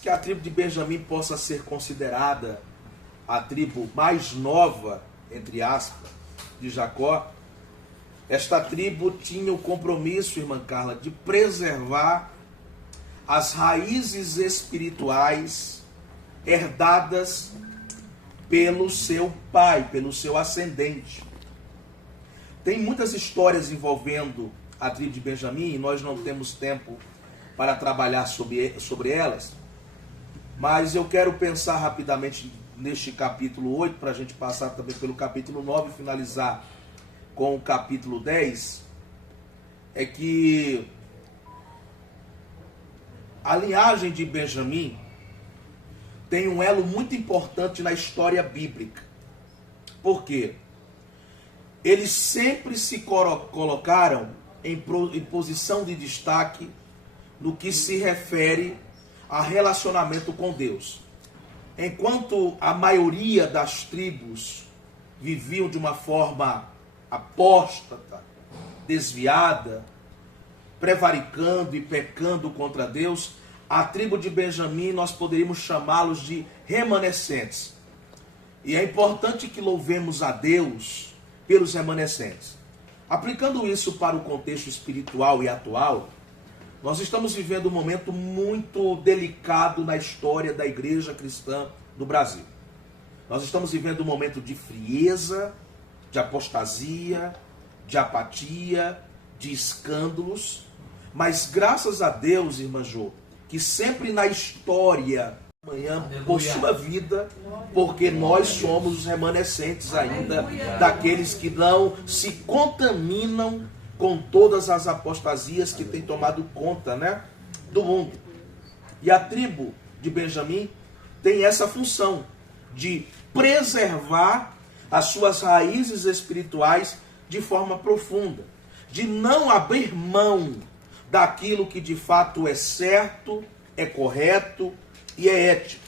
que a tribo de Benjamim possa ser considerada a tribo mais nova, entre aspas, de Jacó, esta tribo tinha o compromisso, irmã Carla, de preservar as raízes espirituais herdadas pelo seu pai, pelo seu ascendente. Tem muitas histórias envolvendo a tribo de Benjamim, e nós não temos tempo para trabalhar sobre elas, mas eu quero pensar rapidamente neste capítulo 8, para a gente passar também pelo capítulo 9 e finalizar com o capítulo 10, é que a linhagem de Benjamim tem um elo muito importante na história bíblica. Por quê? Eles sempre se colocaram em posição de destaque no que se refere a relacionamento com Deus. Enquanto a maioria das tribos viviam de uma forma apóstata, desviada, prevaricando e pecando contra Deus, a tribo de Benjamim nós poderíamos chamá-los de remanescentes. E é importante que louvemos a Deus pelos remanescentes. Aplicando isso para o contexto espiritual e atual, nós estamos vivendo um momento muito delicado na história da igreja cristã no Brasil. Nós estamos vivendo um momento de frieza, de apostasia, de apatia, de escândalos, mas graças a Deus, irmã Jô, que sempre na história amanhã por sua vida, porque nós somos os remanescentes ainda daqueles que não se contaminam com todas as apostasias que têm tomado conta, né, do mundo. E a tribo de Benjamim tem essa função de preservar as suas raízes espirituais de forma profunda, de não abrir mão daquilo que de fato é certo, é correto e é ético.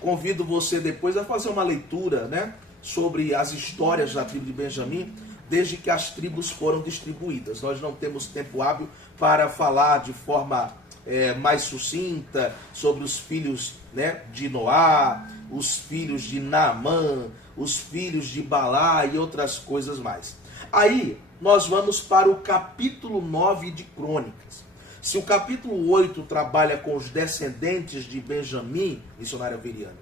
Convido você depois a fazer uma leitura, né, sobre as histórias da tribo de Benjamim, desde que as tribos foram distribuídas. Nós não temos tempo hábil para falar de forma mais sucinta sobre os filhos, né, de Noá, os filhos de Naamã, os filhos de Balá e outras coisas mais. Aí nós vamos para o capítulo 9 de Crônicas. Se o capítulo 8 trabalha com os descendentes de Benjamim, missionário Veriano,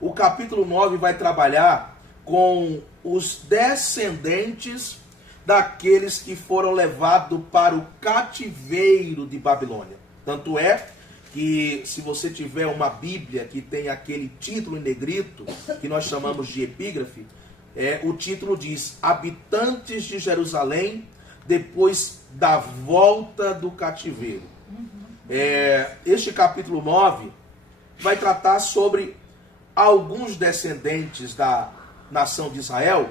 o capítulo 9 vai trabalhar com os descendentes daqueles que foram levados para o cativeiro de Babilônia. Tanto é que, se você tiver uma Bíblia que tem aquele título em negrito, que nós chamamos de epígrafe, o título diz: Habitantes de Jerusalém depois da volta do cativeiro. Este capítulo 9 vai tratar sobre alguns descendentes da nação de Israel,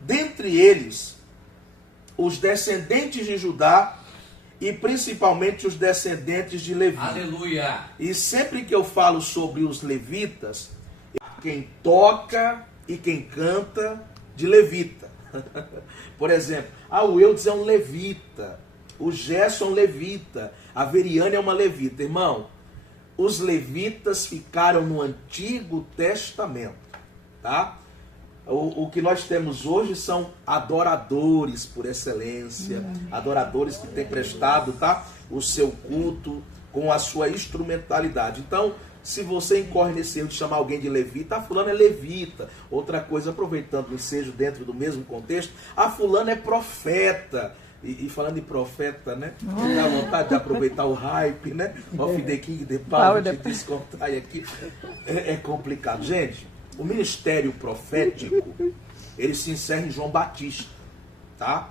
dentre eles os descendentes de Judá e principalmente os descendentes de Levi. Aleluia! E sempre que eu falo sobre os levitas, quem toca e quem canta de levita. Por exemplo, o Eudes é um levita, o Gerson é um levita, a Veriane é uma levita. Irmão, os levitas ficaram no Antigo Testamento, tá? O que nós temos hoje são adoradores por excelência, adoradores que têm prestado, tá, o seu culto com a sua instrumentalidade. Então, se você incorre nesse erro de chamar alguém de levita, fulano é levita. Outra coisa, aproveitando o ensejo dentro do mesmo contexto, fulano é profeta. E falando em profeta, né? Dá vontade de aproveitar o hype, né? Off the King, the Power, de descontar aqui. É complicado. Gente, o ministério profético, ele se encerra em João Batista, tá?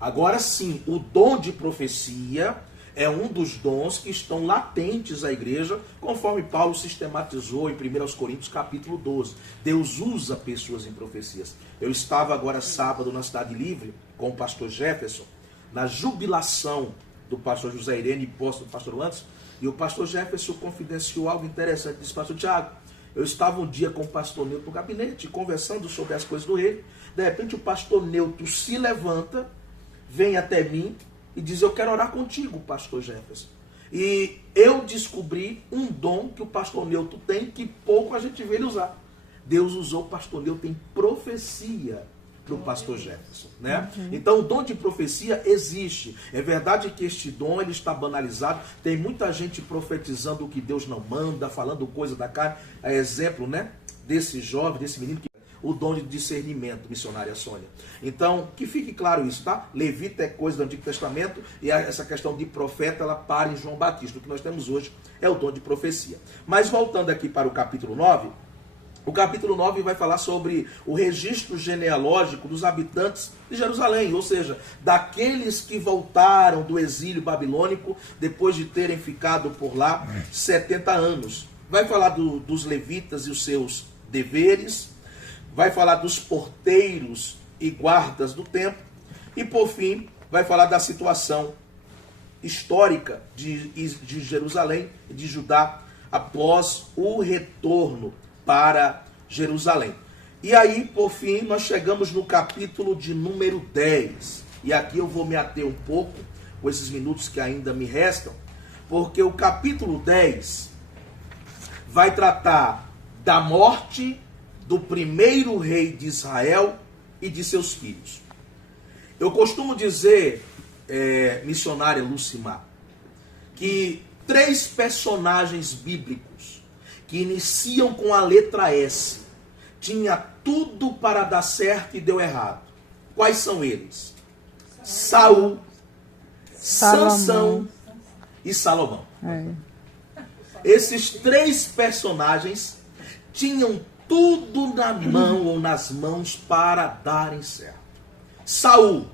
Agora sim, o dom de profecia é um dos dons que estão latentes à igreja, conforme Paulo sistematizou em 1 Coríntios capítulo 12. Deus usa pessoas em profecias. Eu estava agora sábado na Cidade Livre com o pastor Jefferson, na jubilação do pastor José Irene e posto do pastor Lantes, e o pastor Jefferson confidenciou algo interessante. Disse: pastor Tiago, eu estava um dia com o pastor Neuto no gabinete, conversando sobre as coisas do reino. De repente o pastor Neuto se levanta, vem até mim e diz: eu quero orar contigo, pastor Jefferson. E eu descobri um dom que o pastor Newton tem, que pouco a gente vê ele usar. Deus usou o pastor Newton em profecia para o pastor Jefferson, né? Então o dom de profecia existe. É verdade que este dom ele está banalizado. Tem muita gente profetizando o que Deus não manda, falando coisa da carne. É exemplo, né? Desse jovem, desse menino que o dom de discernimento, missionária Sônia. Então, que fique claro isso, tá? Levita é coisa do Antigo Testamento e essa questão de profeta, ela para em João Batista. O que nós temos hoje é o dom de profecia. Mas voltando aqui para o capítulo 9, o capítulo 9 vai falar sobre o registro genealógico dos habitantes de Jerusalém, ou seja, daqueles que voltaram do exílio babilônico depois de terem ficado por lá 70 anos. Vai falar dos levitas e os seus deveres, vai falar dos porteiros e guardas do templo e, por fim, vai falar da situação histórica de Jerusalém e de Judá após o retorno para Jerusalém. E aí, por fim, nós chegamos no capítulo de número 10. E aqui eu vou me ater um pouco, com esses minutos que ainda me restam, porque o capítulo 10 vai tratar da morte do primeiro rei de Israel e de seus filhos. Eu costumo dizer, missionária Lucimar, que 3 personagens bíblicos que iniciam com a letra S tinha tudo para dar certo e deu errado. Quais são eles? Saul, Sansão e Salomão. Esses 3 personagens tinham tudo na mão ou nas mãos para darem certo. Saul,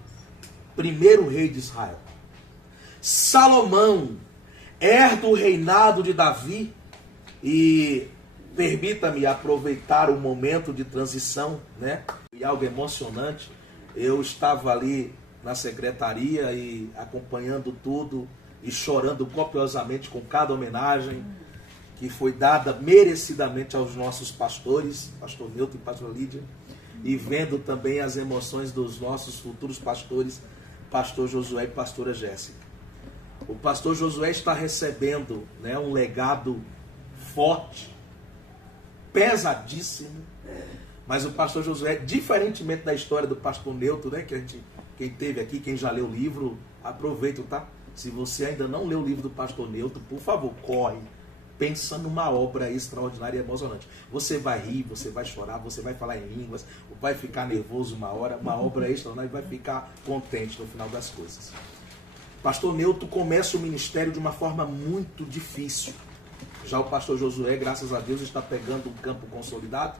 primeiro rei de Israel. Salomão, herda o reinado de Davi. E permita-me aproveitar o momento de transição, né? E algo emocionante. Eu estava ali na secretaria e acompanhando tudo e chorando copiosamente com cada homenagem que foi dada merecidamente aos nossos pastores, pastor Newton e pastor Lídia, e vendo também as emoções dos nossos futuros pastores, pastor Josué e pastora Jéssica. O pastor Josué está recebendo, né, um legado forte, pesadíssimo, mas o pastor Josué, diferentemente da história do pastor Newton, né, que a gente, quem teve aqui, quem já leu o livro, aproveita, tá? Se você ainda não leu o livro do pastor Newton, por favor, corre. Pensa numa obra extraordinária e emocionante. Você vai rir, você vai chorar, você vai falar em línguas, vai ficar nervoso uma hora, uma obra extraordinária e vai ficar contente no final das coisas. Pastor Newton começa o ministério de uma forma muito difícil. Já o pastor Josué, graças a Deus, está pegando um campo consolidado.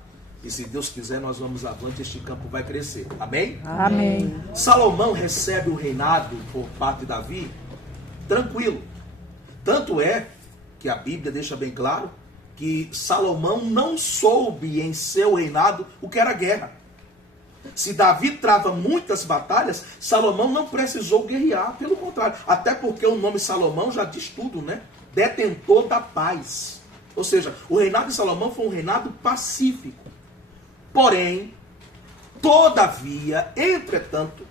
E se Deus quiser, nós vamos avante, este campo vai crescer. Amém? Amém. Salomão recebe o reinado por parte de Davi tranquilo. Tanto é que a Bíblia deixa bem claro que Salomão não soube em seu reinado o que era guerra. Se Davi trava muitas batalhas, Salomão não precisou guerrear, pelo contrário. Até porque o nome Salomão já diz tudo, né? Detentor da paz. Ou seja, o reinado de Salomão foi um reinado pacífico. Porém, todavia, entretanto,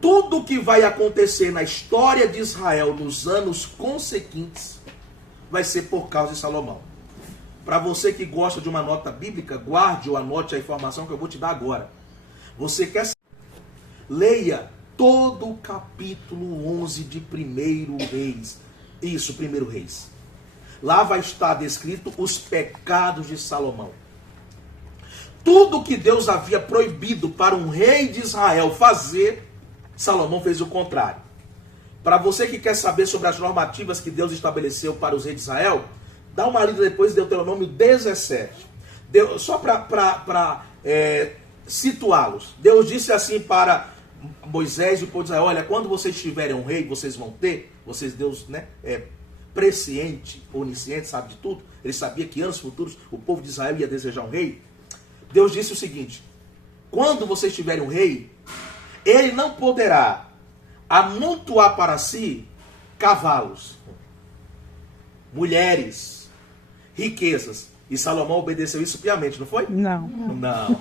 tudo o que vai acontecer na história de Israel nos anos consequentes vai ser por causa de Salomão. Para você que gosta de uma nota bíblica, guarde ou anote a informação que eu vou te dar agora. Você quer saber? Leia todo o capítulo 11 de 1 Reis. Isso, 1 Reis. Lá vai estar descrito os pecados de Salomão. Tudo que Deus havia proibido para um rei de Israel fazer, Salomão fez o contrário. Para você que quer saber sobre as normativas que Deus estabeleceu para os reis de Israel, dá uma lida depois de Deuteronômio 17. Só para situá-los. Deus disse assim para Moisés e o povo de Israel: olha, quando vocês tiverem um rei, vocês vão ter, vocês, Deus, né, presciente, onisciente, sabe de tudo. Ele sabia que anos futuros o povo de Israel ia desejar um rei. Deus disse o seguinte: quando vocês tiverem um rei, ele não poderá amontoar para si cavalos, mulheres, riquezas. E Salomão obedeceu isso piamente, não foi? Não. Não.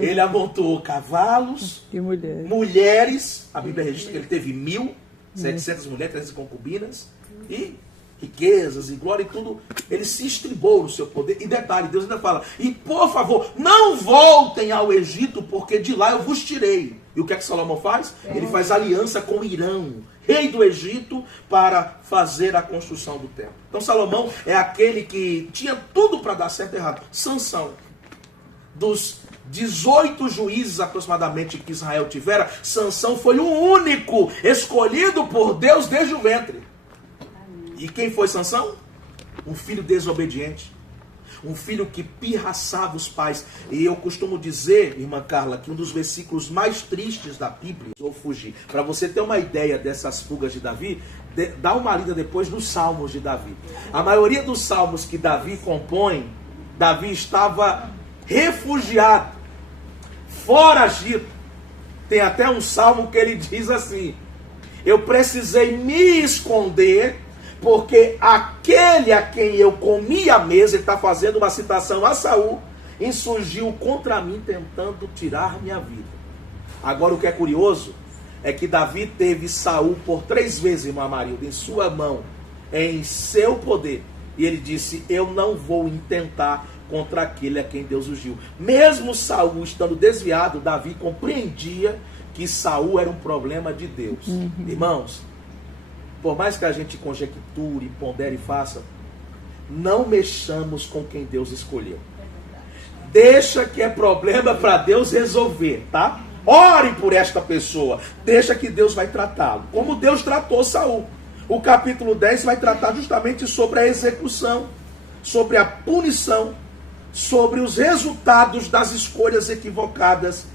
Ele amontoou cavalos E mulher. mulheres. A Bíblia registra que ele teve 1.700 mulheres, 300 concubinas. E riquezas e glória e tudo, ele se estribou no seu poder. E detalhe, Deus ainda fala, e por favor, não voltem ao Egito, porque de lá eu vos tirei. E o que é que Salomão faz? Ele faz aliança com Irão, rei do Egito, para fazer a construção do templo. Então Salomão é aquele que tinha tudo para dar certo e errado. Sansão, dos 18 juízes aproximadamente que Israel tivera, Sansão foi o único escolhido por Deus desde o ventre. E quem foi Sansão? Um filho desobediente. Um filho que pirraçava os pais. E eu costumo dizer, irmã Carla, que um dos versículos mais tristes da Bíblia, ou fugir. Para você ter uma ideia dessas fugas de Davi, dá uma lida depois nos Salmos de Davi. A maioria dos salmos que Davi compõe, Davi estava refugiado, foragido. Tem até um salmo que ele diz assim: eu precisei me esconder, porque aquele a quem eu comi a mesa, ele está fazendo uma citação a Saul, insurgiu contra mim tentando tirar minha vida. Agora o que é curioso é que Davi teve Saul por 3 vezes, irmã Marilda, em sua mão, em seu poder. E ele disse, eu não vou intentar contra aquele a quem Deus ungiu. Mesmo Saul estando desviado, Davi compreendia que Saul era um problema de Deus. Irmãos, por mais que a gente conjecture, pondere e faça, não mexamos com quem Deus escolheu. Deixa que é problema para Deus resolver, tá? Ore por esta pessoa. Deixa que Deus vai tratá-lo. Como Deus tratou Saul. O capítulo 10 vai tratar justamente sobre a execução, sobre a punição, sobre os resultados das escolhas equivocadas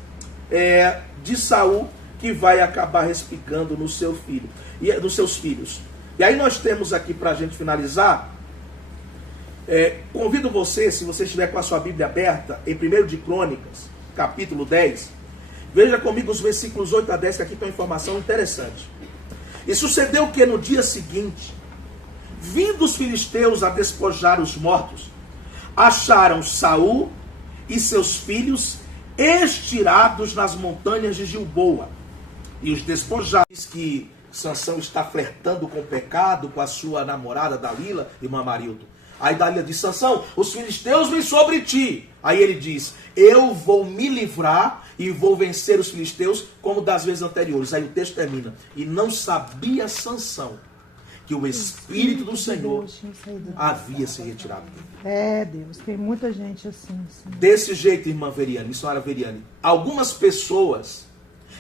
de Saul, que vai acabar respingando no seu filho. Dos seus filhos. E aí nós temos aqui, para a gente finalizar, convido você, se você estiver com a sua Bíblia aberta, em 1 de Crônicas, capítulo 10, veja comigo os versículos 8 a 10, que aqui tem uma informação interessante. E sucedeu que no dia seguinte, vindo os filisteus a despojar os mortos, acharam Saul e seus filhos estirados nas montanhas de Gilboa, e os despojaram. Que Sansão está flertando com o pecado, com a sua namorada Dalila, irmã Marildo. Aí Dalila diz, Sansão, os filisteus vêm sobre ti. Aí ele diz, eu vou me livrar e vou vencer os filisteus como das vezes anteriores. Aí o texto termina, e não sabia Sansão que o Espírito do Senhor havia se retirado dele. Deus, tem muita gente assim. Sim. Desse jeito, irmã Veriane, senhora Veriane, algumas pessoas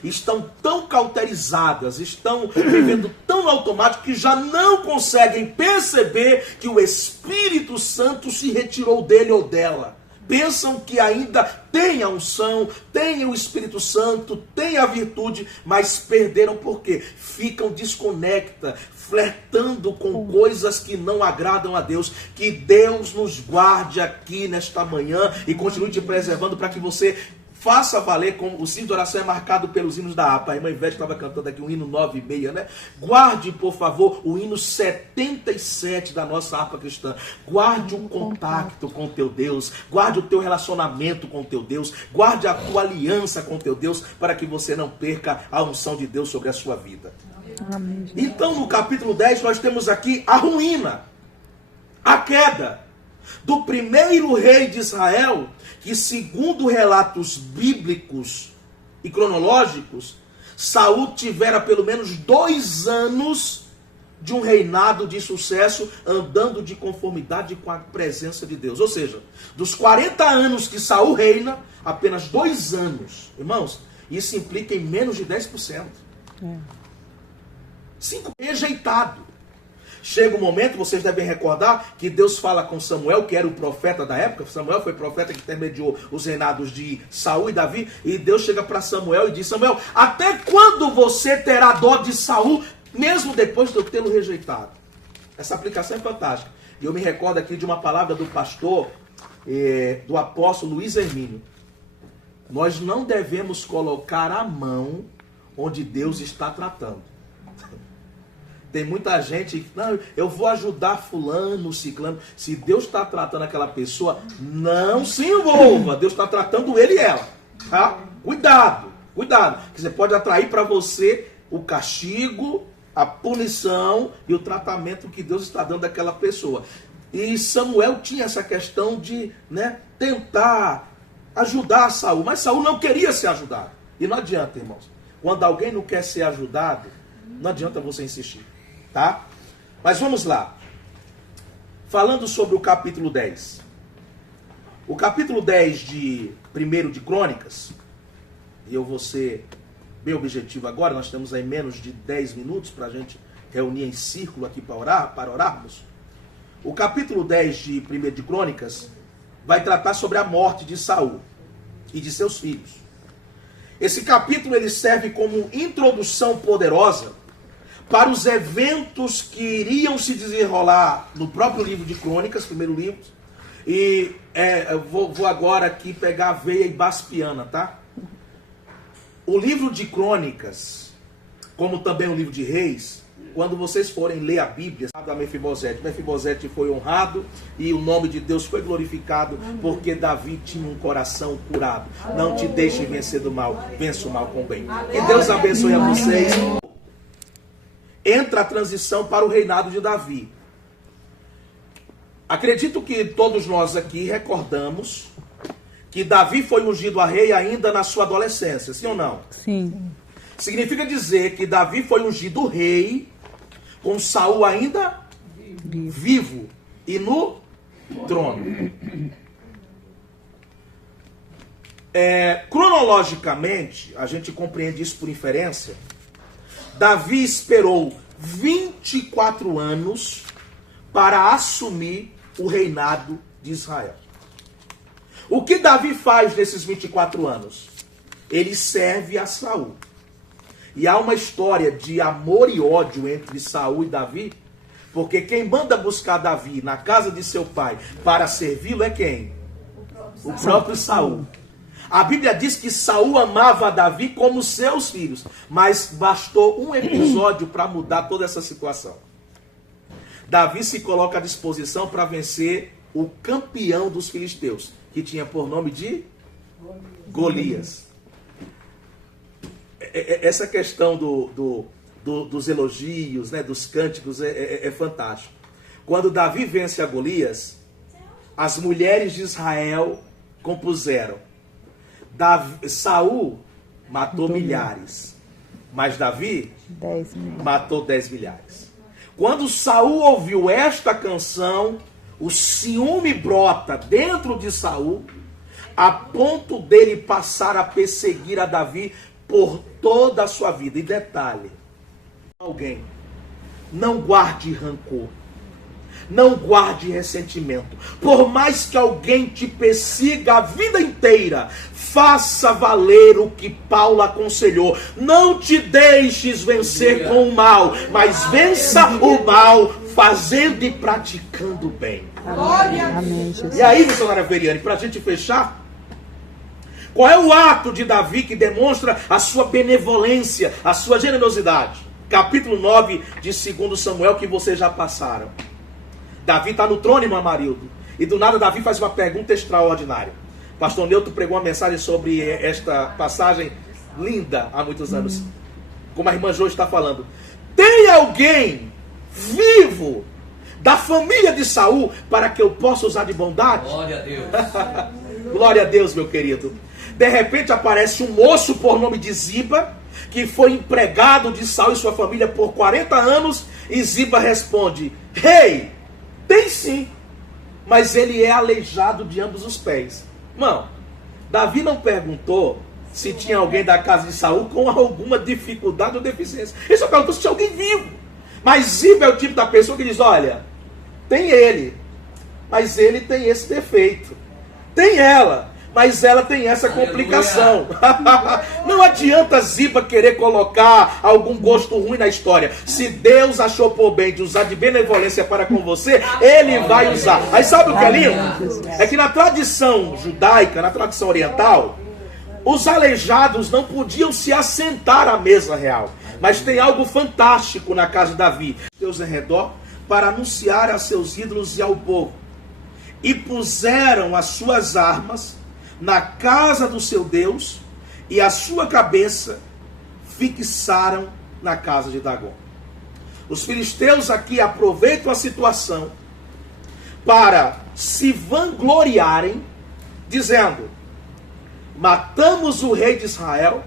estão tão cauterizadas, estão vivendo tão automático que já não conseguem perceber que o Espírito Santo se retirou dele ou dela. Pensam que ainda tem a unção, tem o Espírito Santo, tem a virtude, mas perderam por quê? Ficam desconecta, flertando com coisas que não agradam a Deus. Que Deus nos guarde aqui nesta manhã e continue te preservando para que você faça valer, como o sino de oração é marcado pelos hinos da APA. A irmã Ivete estava cantando aqui um hino 9:30, né? Guarde, por favor, o hino 77 da nossa APA cristã. Guarde o contato com teu Deus. Guarde o teu relacionamento com teu Deus. Guarde a tua aliança com teu Deus, para que você não perca a unção de Deus sobre a sua vida. Amém. Então, no capítulo 10, nós temos aqui a ruína, a queda do primeiro rei de Israel, que segundo relatos bíblicos e cronológicos, Saul tivera pelo menos 2 anos de um reinado de sucesso, andando de conformidade com a presença de Deus. Ou seja, dos 40 anos que Saul reina, apenas 2 anos. Irmãos, isso implica em menos de 10%. 5 rejeitado. Chega um momento, vocês devem recordar, que Deus fala com Samuel, que era o profeta da época. Samuel foi profeta que intermediou os reinados de Saul e Davi. E Deus chega para Samuel e diz, Samuel, até quando você terá dó de Saul, mesmo depois de eu tê-lo rejeitado? Essa aplicação é fantástica. E eu me recordo aqui de uma palavra do pastor, do apóstolo Luiz Hermínio. Nós não devemos colocar a mão onde Deus está tratando. Tem muita gente que, não, eu vou ajudar fulano, ciclano. Se Deus está tratando aquela pessoa, não se envolva. Deus está tratando ele e ela. Tá? Cuidado, cuidado. Que você pode atrair para você o castigo, a punição e o tratamento que Deus está dando àquela pessoa. E Samuel tinha essa questão de, né, tentar ajudar Saul, mas Saul não queria ser ajudado. E não adianta, irmãos. Quando alguém não quer ser ajudado, não adianta você insistir, tá? Mas vamos lá. Falando sobre o capítulo 10. O capítulo 10 de 1 de Crônicas, e eu vou ser bem objetivo agora, nós temos aí menos de 10 minutos para a gente reunir em círculo aqui para orarmos. O capítulo 10 de 1 de Crônicas vai tratar sobre a morte de Saul e de seus filhos. Esse capítulo ele serve como introdução poderosa para os eventos que iriam se desenrolar no próprio livro de Crônicas, primeiro livro. E eu vou agora aqui pegar a veia ibaspiana, tá? O livro de Crônicas, como também o livro de Reis, quando vocês forem ler a Bíblia, a Mefibosete. Mefibosete foi honrado e o nome de Deus foi glorificado porque Davi tinha um coração curado. Não te deixe vencer do mal, vença o mal com o bem. Que Deus abençoe a vocês. Entra a transição para o reinado de Davi. Acredito que todos nós aqui recordamos que Davi foi ungido a rei ainda na sua adolescência, sim ou não? Sim. Significa dizer que Davi foi ungido rei com Saul ainda vivo e no trono. Cronologicamente, a gente compreende isso por inferência. Davi esperou 24 anos para assumir o reinado de Israel. O que Davi faz nesses 24 anos? Ele serve a Saul. E há uma história de amor e ódio entre Saul e Davi, porque quem manda buscar Davi na casa de seu pai para servi-lo é quem? O próprio Saul. A Bíblia diz que Saul amava Davi como seus filhos, mas bastou um episódio para mudar toda essa situação. Davi se coloca à disposição para vencer o campeão dos filisteus, que tinha por nome de Golias. Essa questão dos elogios, né, dos cânticos é fantástico. Quando Davi vence a Golias, as mulheres de Israel compuseram: Saul matou milhares, mas Davi matou 10 milhares. Quando Saul ouviu esta canção, o ciúme brota dentro de Saul, a ponto dele passar a perseguir a Davi por toda a sua vida. E detalhe, alguém, não guarde rancor, não guarde ressentimento. Por mais que alguém te persiga a vida inteira, faça valer o que Paulo aconselhou. Não te deixes vencer com o mal, mas vença o mal fazendo e praticando o bem. Amém. E aí, missionária Veriane, para a gente fechar, qual é o ato de Davi que demonstra a sua benevolência, a sua generosidade? Capítulo 9 de 2 Samuel, que vocês já passaram. Davi está no trono, irmã Marildo. E do nada Davi faz uma pergunta extraordinária. Pastor Neuto pregou uma mensagem sobre esta passagem linda há muitos anos. Como a irmã Jo está falando. Tem alguém vivo da família de Saul para que eu possa usar de bondade? Glória a Deus. Glória a Deus, meu querido. De repente aparece um moço por nome de Ziba, que foi empregado de Saul e sua família por 40 anos. E Ziba responde: Rei, tem sim, mas ele é aleijado de ambos os pés. Irmão, Davi não perguntou se tinha alguém da casa de Saul com alguma dificuldade ou deficiência. Ele só perguntou se tinha alguém vivo. Mas Ziba é o tipo da pessoa que diz: olha, tem ele, mas ele tem esse defeito. Tem ela, mas ela tem essa complicação. Não adianta Ziba querer colocar algum gosto ruim na história. Se Deus achou por bem de usar de benevolência para com você, Ele vai usar. Aí sabe o que é lindo? É que na tradição judaica, na tradição oriental, os aleijados não podiam se assentar à mesa real. Mas tem algo fantástico na casa de Davi. Deus ao redor para anunciar a seus ídolos e ao povo. E puseram as suas armas na casa do seu Deus, e a sua cabeça fixaram na casa de Dagom. Os filisteus aqui aproveitam a situação para se vangloriarem, dizendo: matamos o rei de Israel,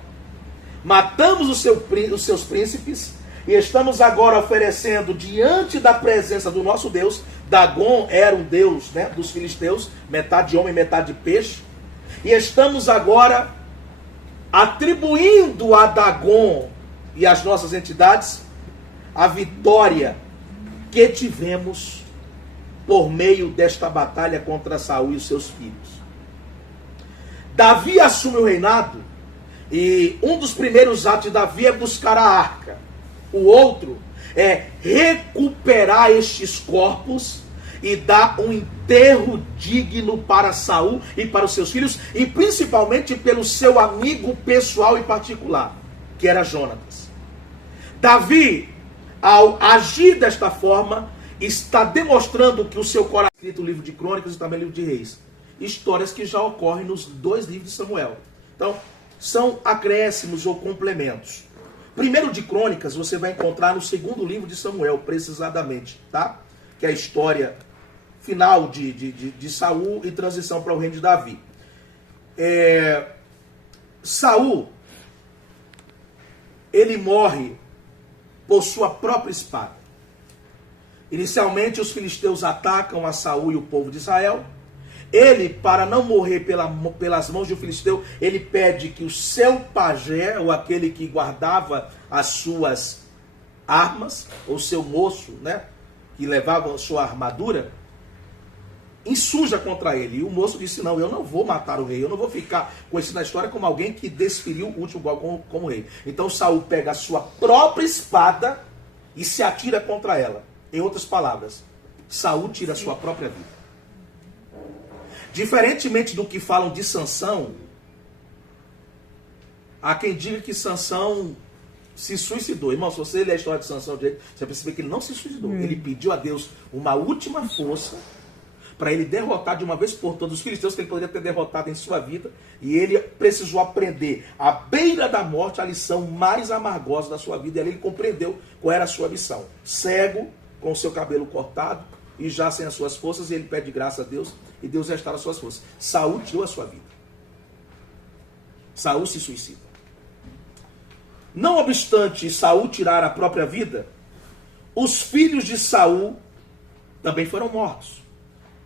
matamos os seus príncipes, e estamos agora oferecendo diante da presença do nosso Deus. Dagon era um deus, né, dos filisteus, metade homem, metade peixe. E estamos agora atribuindo a Dagon e às nossas entidades a vitória que tivemos por meio desta batalha contra Saul e os seus filhos. Davi assume o reinado e um dos primeiros atos de Davi é buscar a arca. O outro é recuperar estes corpos e dar um enterro digno para Saul e para os seus filhos, e principalmente pelo seu amigo pessoal e particular, que era Jonatas. Davi, ao agir desta forma, está demonstrando que o seu coração, escrito o livro de Crônicas e também o livro de Reis, histórias que já ocorrem nos 2 livros de Samuel. Então, são acréscimos ou complementos. Primeiro de Crônicas você vai encontrar no 2º livro de Samuel, precisamente, tá? Que é a história final de Saul e transição para o reino de Davi. Saul, ele morre por sua própria espada. Inicialmente os filisteus atacam a Saul e o povo de Israel. Ele, para não morrer pelas mãos de um filisteu, ele pede que o seu pajé, ou aquele que guardava as suas armas, ou seu moço, né, que levava a sua armadura, insurja contra ele. E o moço disse: não, eu não vou matar o rei, eu não vou ficar conhecido na história como alguém que desferiu o último golpe como rei. Então Saul pega a sua própria espada e se atira contra ela. Em outras palavras, Saul tira a sua própria vida. Diferentemente do que falam de Sansão, há quem diga que Sansão se suicidou. Irmão, se você ler a história de Sansão, você vai perceber que ele não se suicidou. Ele pediu a Deus uma última força para ele derrotar de uma vez por todas os filisteus que ele poderia ter derrotado em sua vida. E ele precisou aprender, à beira da morte, a lição mais amargosa da sua vida. E ali ele compreendeu qual era a sua missão. Cego, com o seu cabelo cortado, e já sem as suas forças, e ele pede graça a Deus, e Deus restaura as suas forças. Saul tirou a sua vida. Saul se suicida. Não obstante Saul tirar a própria vida, os filhos de Saul também foram mortos.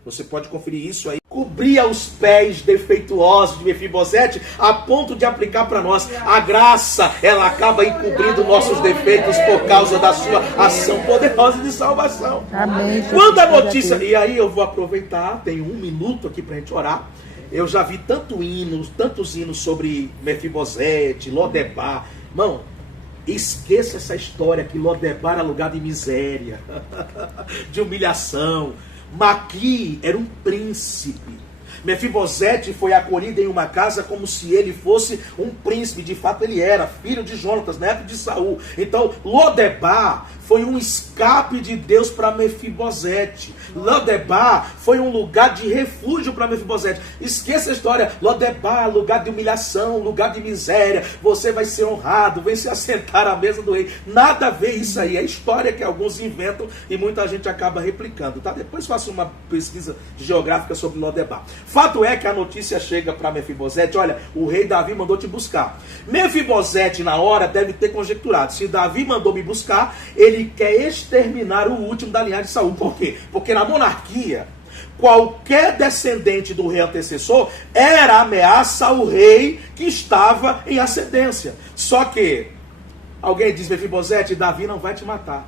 Você pode conferir isso aí. Cobria os pés defeituosos de Mefibosete a ponto de aplicar para nós. A graça, ela acaba encobrindo nossos defeitos por causa da sua ação poderosa de salvação. Amém. Quando a notícia... E aí eu vou aproveitar, tem 1 minuto aqui para a gente orar. Eu já vi tantos hinos sobre Mefibosete, Lodebar. Irmão, esqueça essa história que Lodebar era lugar de miséria, de humilhação. Maqui era um príncipe. Mefibosete foi acolhido em uma casa como se ele fosse um príncipe. De fato ele era filho de Jonatas, neto de Saul. Então Lodebar foi um escape de Deus para Mefibosete. Lodebar foi um lugar de refúgio para Mefibosete. Esqueça a história. Lodebar, lugar de humilhação, lugar de miséria. Você vai ser honrado, vem se assentar à mesa do rei. Nada a ver isso aí. É história que alguns inventam e muita gente acaba replicando, tá? Depois faça uma pesquisa geográfica sobre Lodebar. Fato é que a notícia chega para Mefibosete: olha, o rei Davi mandou te buscar. Mefibosete, na hora, deve ter conjecturado: se Davi mandou me buscar, ele quer exterminar o último da linhagem de Saul. Por quê? Porque na monarquia, qualquer descendente do rei antecessor era ameaça ao rei que estava em ascendência. Só que alguém diz: Mefibosete, Davi não vai te matar.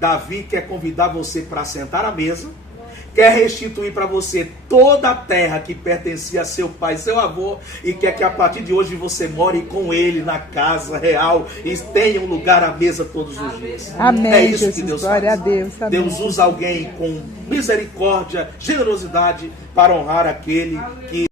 Davi quer convidar você para sentar à mesa, quer restituir para você toda a terra que pertencia a seu pai, seu avô, e quer que a partir de hoje você more com ele na casa real e tenha um lugar à mesa todos os dias. Amém. É isso Jesus, que Deus glória faz. a Deus. Amém. Deus usa alguém com misericórdia, generosidade para honrar aquele que